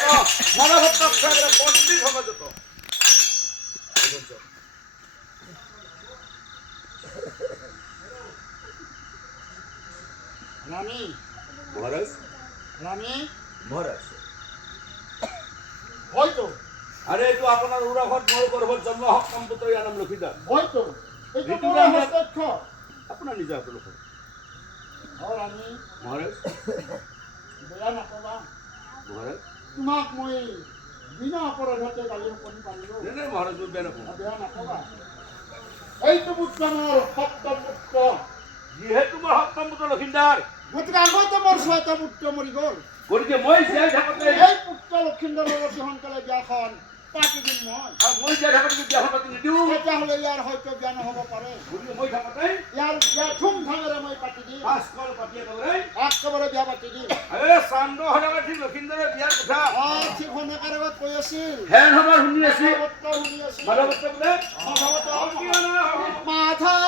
মানৱত্ব পণ্ডিত সমাজত ৰানী মহাৰাজ ৰানী মহাৰাজ হয়তো আৰে এইটো আপোনাৰ উৰাঘত মোৰ গৰ্ভত জন্ম সক্ষম পুত্ৰ ইয়াৰ নাম লক্ষীদাস হয়তো এই তো ঋতু মোৰ ৰানী। হস্তক্ষেপ আপোনাৰ নিজা আপোনালোক ও ৰানী মহাৰাজ বেয়া নকবা মহাৰাজ তোমাক মই বিনা অপৰাধতে গালি শুনি পাৰিলো নাই নাই মহাৰাজ মই বেয়া নাপাওঁ বেয়া নকবা এইটো পুত্ৰ মোৰ সপ্তম পুত্ৰ যিহেতু মোৰ সক্ষম পুত্ৰ লক্ষীদাৰ গতিকে আগতে মোৰ ছয়টা পুত্ৰ মৰি গ'ল গতিকে মই জীয়াই থাকোঁতে এই পুত্ৰ লক্ষীন্দৰৰ অতি সোনকালে বিয়াখন পাতি দিম মই জীয়াই থাকোঁতে যদি বিয়াখন পাতি নিদিওঁ তেতিয়াহ'লে ইয়াৰ হয়তো বিয়া নহ'ব পাৰে গতিকে মই থাকোঁতে ইয়াৰ বিয়া ধুমধামেৰে মই পাতি দিম পাঁচ কল পাতি একেবাৰে একেবাৰে বিয়া পাতি দিম চান্দ সদাগৰ ঠিক লক্ষীন্দৰে বিয়াৰ কথা ঠিক সনেকাৰ আগত কৈ আছিল হেন সমাৰ শুনি আছি মাধৱত্ব শুনি আছিল মাধৱত্ব বোলে মাধৱত্ব কিয় নহয় মাধৱ